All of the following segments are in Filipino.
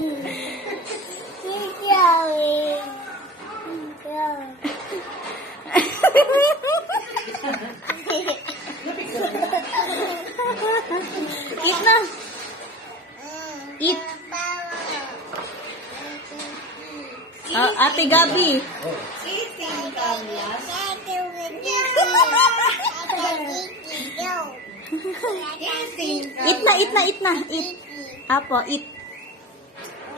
Eat na. Eat. Ate Gabi. Eat na, eat na, eat na. Eat. Apo, eat.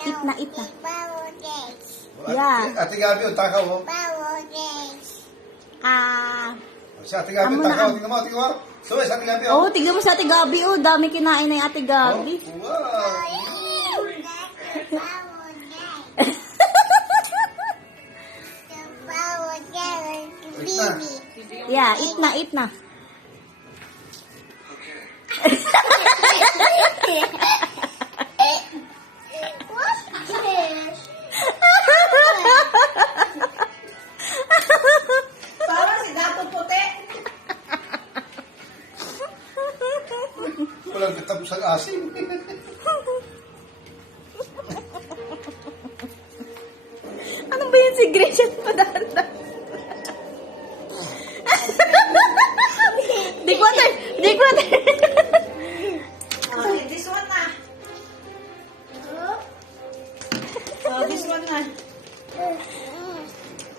Eat na, eat na. Yeah. Ate Gabi, takaw mo. Si Ate Gabi, Amo na, takaw. Tingnan mo, tingnan mo. Suwes, Ate Gabi. Oh, tignan mo sa Ate Gabi. Oh, dami kinain na yung Ate Gabi. Wow. Yeah, eat na, eat na. Parang si Dato Puti. Walang katapos ang asim. Ano ba yun si Gretchen Padanda? Di ko